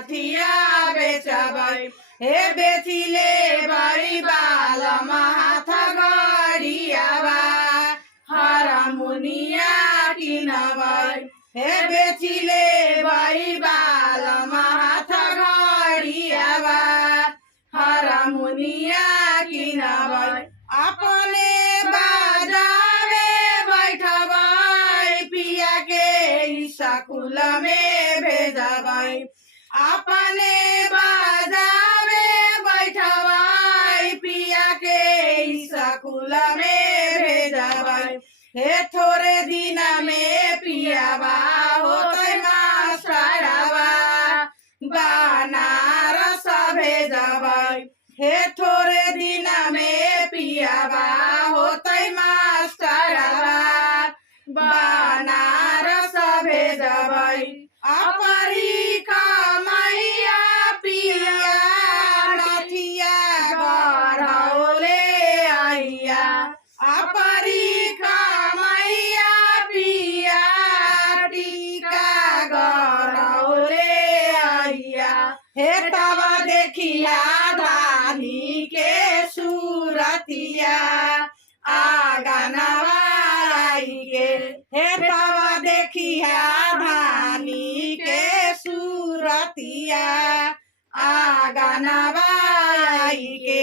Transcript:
नथिया बेचबै हे बेचिले बड़ी बाल माथ गड़ियावा हरमुनिया किनबै हे बेचिले बड़ी बाल माथ गड़ियावा हरमुनिया किनबै अपने बाजारे बैठबै पिया के स्कूल में भेजबै अपने बाजारे बैठबै पिया के स्कूल में भेजबै हे थोड़े दिन में पियावा होतै मास्टरवा बनारस भेजबै हे थोड़े दिन में पियावा होतै मास्टरवा बनारस भेजबै अपरी कमैया पिया नथिया गढ़ौले आइया अपरी कमैया पिया टीका गढ़ौले आइया हे तब देखिया धानी के सूरतिया आंगनवा आइगे हे तब देखिया धानी के सूरतिया आंगनवा आइगे।